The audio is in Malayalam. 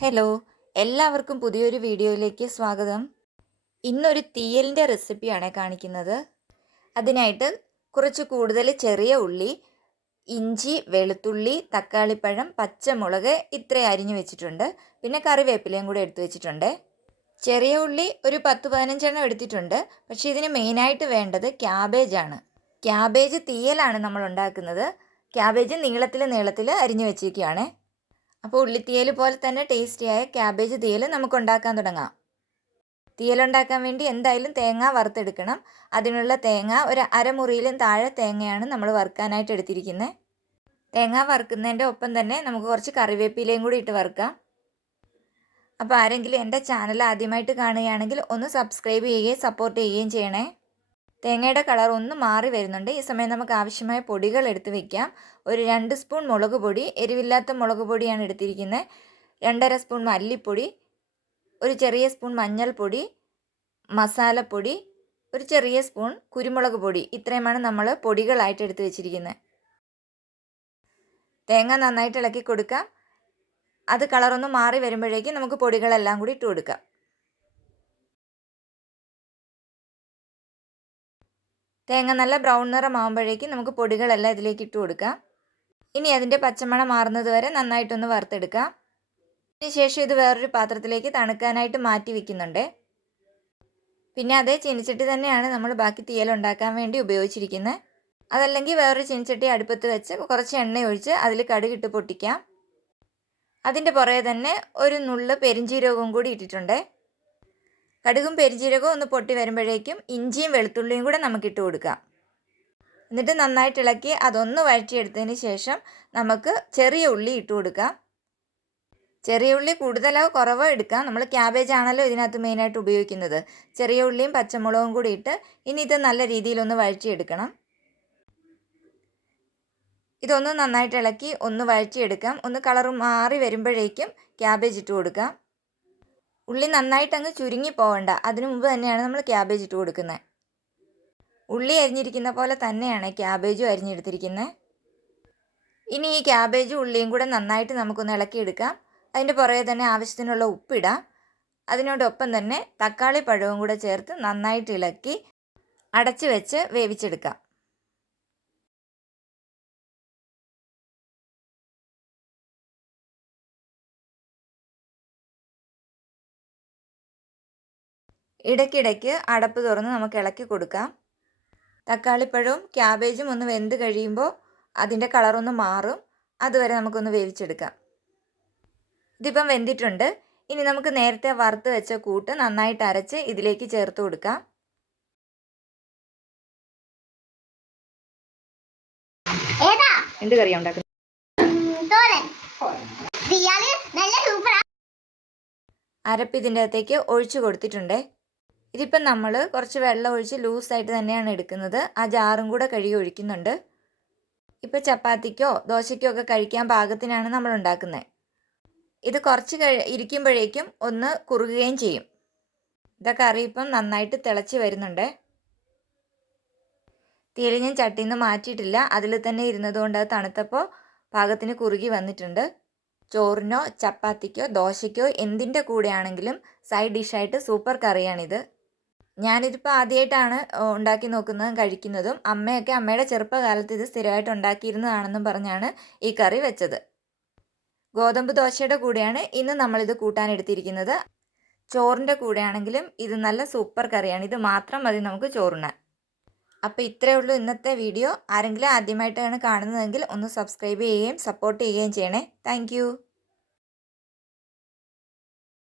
ഹലോ, എല്ലാവർക്കും പുതിയൊരു വീഡിയോയിലേക്ക് സ്വാഗതം. ഇന്നൊരു തീയലിൻ്റെ റെസിപ്പിയാണ് കാണിക്കുന്നത്. അതിനായിട്ട് കുറച്ച് കൂടുതൽ ചെറിയ ഉള്ളി, ഇഞ്ചി, വെളുത്തുള്ളി, തക്കാളിപ്പഴം, പച്ചമുളക് ഇത്ര അരിഞ്ഞു വെച്ചിട്ടുണ്ട്. പിന്നെ കറിവേപ്പിലയും കൂടെ എടുത്തു വെച്ചിട്ടുണ്ട്. ചെറിയ ഉള്ളി ഒരു 10-15 എടുത്തിട്ടുണ്ട്. പക്ഷേ ഇതിന് മെയിനായിട്ട് വേണ്ടത് ക്യാബേജാണ്. ക്യാബേജ് തീയലാണ് നമ്മൾ ഉണ്ടാക്കുന്നത്. ക്യാബേജ് നീളത്തിൽ അരിഞ്ഞു വെച്ചിരിക്കുകയാണ്. അപ്പോൾ ഉള്ളിത്തീയൽ പോലെ തന്നെ ടേസ്റ്റിയായ ക്യാബേജ് തീയൽ നമുക്ക് ഉണ്ടാക്കാൻ തുടങ്ങാം. തീയലുണ്ടാക്കാൻ വേണ്ടി എന്തായാലും തേങ്ങ വറുത്തെടുക്കണം. അതിനുള്ള തേങ്ങ ഒരു അരമുറിയിലും താഴെ തേങ്ങയാണ് നമ്മൾ വറുക്കാനായിട്ട് എടുത്തിരിക്കുന്നത്. തേങ്ങ വറുക്കുന്നതിൻ്റെ ഒപ്പം തന്നെ നമുക്ക് കുറച്ച് കറിവേപ്പിലയും കൂടി ഇട്ട് വറുക്കാം. അപ്പോൾ ആരെങ്കിലും എൻ്റെ ചാനൽ ആദ്യമായിട്ട് കാണുകയാണെങ്കിൽ ഒന്ന് സബ്സ്ക്രൈബ് ചെയ്യുകയും സപ്പോർട്ട് ചെയ്യുകയും ചെയ്യണേ. തേങ്ങയുടെ കളർ ഒന്ന് മാറി വരുന്നുണ്ട്. ഈ സമയം നമുക്ക് ആവശ്യമായ പൊടികൾ എടുത്ത് വയ്ക്കാം. ഒരു 2 സ്പൂൺ മുളക് പൊടി, എരിവില്ലാത്ത മുളക് പൊടിയാണ് എടുത്തിരിക്കുന്നത്. 2.5 സ്പൂൺ മല്ലിപ്പൊടി, ഒരു ചെറിയ സ്പൂൺ മഞ്ഞൾപ്പൊടി, മസാലപ്പൊടി, ഒരു ചെറിയ സ്പൂൺ കുരുമുളക് പൊടി. ഇത്രയുമാണ് നമ്മൾ പൊടികളായിട്ട് എടുത്ത് വെച്ചിരിക്കുന്നത്. തേങ്ങ നന്നായിട്ട് ഇളക്കി കൊടുക്കാം. അത് കളറൊന്ന് മാറി വരുമ്പോഴേക്കും നമുക്ക് പൊടികളെല്ലാം കൂടി ഇട്ട് കൊടുക്കാം. തേങ്ങ നല്ല ബ്രൗൺ നിറമാകുമ്പോഴേക്കും നമുക്ക് പൊടികളെല്ലാം ഇതിലേക്ക് ഇട്ട് കൊടുക്കാം. ഇനി അതിൻ്റെ പച്ചമണം മാറുന്നത് വരെ നന്നായിട്ടൊന്ന് വറുത്തെടുക്കാം. അതിനുശേഷം ഇത് വേറൊരു പാത്രത്തിലേക്ക് തണുക്കാനായിട്ട് മാറ്റി വയ്ക്കുന്നുണ്ട്. പിന്നെ അതേ ചീനിച്ചട്ടി തന്നെയാണ് നമ്മൾ ബാക്കി തീയൽ ഉണ്ടാക്കാൻ വേണ്ടി ഉപയോഗിച്ചിരിക്കുന്നത്. അതല്ലെങ്കിൽ വേറൊരു ചീനിച്ചട്ടി അടുപ്പത്ത് വെച്ച് കുറച്ച് എണ്ണ ഒഴിച്ച് അതിൽ കടുകിട്ട് പൊട്ടിക്കാം. അതിൻ്റെ പുറകെ തന്നെ ഒരു നുള്ള് പെരിഞ്ചീരകവും കൂടി ഇട്ടിട്ടുണ്ട്. കടുകും പെരിഞ്ചീരകവും ഒന്ന് പൊട്ടി വരുമ്പോഴേക്കും ഇഞ്ചിയും വെളുത്തുള്ളിയും കൂടെ നമുക്കിട്ട് കൊടുക്കാം. എന്നിട്ട് നന്നായിട്ട് ഇളക്കി അതൊന്ന് വഴറ്റിയെടുത്തതിന് ശേഷം നമുക്ക് ചെറിയ ഉള്ളി ഇട്ട് കൊടുക്കാം. ചെറിയ ഉള്ളി കൂടുതലോ കുറവോ എടുക്കാം. നമ്മൾ ക്യാബേജ് ആണല്ലോ ഇതിനകത്ത് മെയിനായിട്ട് ഉപയോഗിക്കുന്നത്. ചെറിയ ഉള്ളിയും പച്ചമുളകും കൂടി ഇട്ട് ഇനി ഇത് നല്ല രീതിയിലൊന്ന് വഴറ്റിയെടുക്കണം. ഇതൊന്ന് നന്നായിട്ട് ഇളക്കി ഒന്ന് വഴറ്റിയെടുക്കാം. ഒന്ന് കളർ മാറി വരുമ്പോഴേക്കും ക്യാബേജ് ഇട്ട് കൊടുക്കാം. ഉള്ളി നന്നായിട്ട് അങ്ങ് ചുരുങ്ങി പോകണ്ട. അതിനു മുമ്പ് തന്നെയാണ് നമ്മൾ ക്യാബേജ് ഇട്ട് കൊടുക്കുന്നത്. ഉള്ളി അരിഞ്ഞിരിക്കുന്ന പോലെ തന്നെയാണ് ക്യാബേജും അരിഞ്ഞെടുത്തിരിക്കുന്നത്. ഇനി ഈ ക്യാബേജും ഉള്ളിയും കൂടെ നന്നായിട്ട് നമുക്കൊന്ന് ഇളക്കിയെടുക്കാം. അതിൻ്റെ പുറകെ തന്നെ ആവശ്യത്തിനുള്ള ഉപ്പിടാം. അതിനോടൊപ്പം തന്നെ തക്കാളി പഴവും കൂടെ ചേർത്ത് നന്നായിട്ട് ഇളക്കി അടച്ച് വെച്ച് വേവിച്ചെടുക്കാം. ഇടയ്ക്കിടയ്ക്ക് അടപ്പ് തുറന്ന് നമുക്ക് ഇളക്കി കൊടുക്കാം. തക്കാളിപ്പഴവും ക്യാബേജും ഒന്ന് വെന്ത് കഴിയുമ്പോൾ അതിൻ്റെ കളറൊന്ന് മാറും. അതുവരെ നമുക്കൊന്ന് വേവിച്ചെടുക്കാം. ഇതിപ്പം വെന്തിട്ടുണ്ട്. ഇനി നമുക്ക് നേരത്തെ വറുത്ത് വെച്ച കൂട്ട് നന്നായിട്ട് അരച്ച് ഇതിലേക്ക് ചേർത്ത് കൊടുക്കാം. എന്ത് കറിയാണ് ഉണ്ടാക്കുന്നത്? അരപ്പ് ഇതിൻ്റെ അകത്തേക്ക് ഒഴിച്ചു കൊടുത്തിട്ടുണ്ട്. ഇതിപ്പം നമ്മൾ കുറച്ച് വെള്ളം ഒഴിച്ച് ലൂസായിട്ട് തന്നെയാണ് എടുക്കുന്നത്. ആ ജാറും കൂടെ കഴുകി ഒഴിക്കുന്നുണ്ട്. ഇപ്പോൾ ചപ്പാത്തിക്കോ ദോശയ്ക്കോ ഒക്കെ കഴിക്കാൻ പാകത്തിനാണ് നമ്മൾ ഉണ്ടാക്കുന്നത്. ഇത് കുറച്ച് ഇരിക്കുമ്പോഴേക്കും ഒന്ന് കുറുകുകയും ചെയ്യും. ഇതൊക്കെ കറി ഇപ്പം നന്നായിട്ട് തിളച്ച് വരുന്നുണ്ട്. തീയൽ ഞാൻ ചട്ടിയിൽ നിന്ന് മാറ്റിയിട്ടില്ല. അതിൽ തന്നെ ഇരുന്നതുകൊണ്ട് അത് തണുത്തപ്പോൾ പാകത്തിന് കുറുകി വന്നിട്ടുണ്ട്. ചോറിനോ ചപ്പാത്തിക്കോ ദോശയ്ക്കോ എന്തിൻ്റെ കൂടെയാണെങ്കിലും സൈഡ് ഡിഷായിട്ട് സൂപ്പർ കറിയാണിത്. ഞാനിതിപ്പോൾ ആദ്യമായിട്ടാണ് ഉണ്ടാക്കി നോക്കുന്നതും കഴിക്കുന്നതും. അമ്മയൊക്കെ അമ്മയുടെ ചെറുപ്പകാലത്ത് ഇത് സ്ഥിരമായിട്ട് ഉണ്ടാക്കിയിരുന്നതാണെന്നും പറഞ്ഞാണ് ഈ കറി വെച്ചത്. ഗോതമ്പ് ദോശയുടെ കൂടെയാണ് ഇന്ന് നമ്മളിത് കൂട്ടാനെടുത്തിരിക്കുന്നത്. ചോറിൻ്റെ കൂടെയാണെങ്കിലും ഇത് നല്ല സൂപ്പർ കറിയാണ്. ഇത് മാത്രം മതി നമുക്ക് ചോറുണ്ണാൻ. അപ്പോൾ ഇത്രയേ ഉള്ളൂ ഇന്നത്തെ വീഡിയോ. ആരെങ്കിലും ആദ്യമായിട്ടാണ് കാണുന്നതെങ്കിൽ ഒന്ന് സബ്സ്ക്രൈബ് ചെയ്യുകയും സപ്പോർട്ട് ചെയ്യുകയും ചെയ്യണേ. താങ്ക്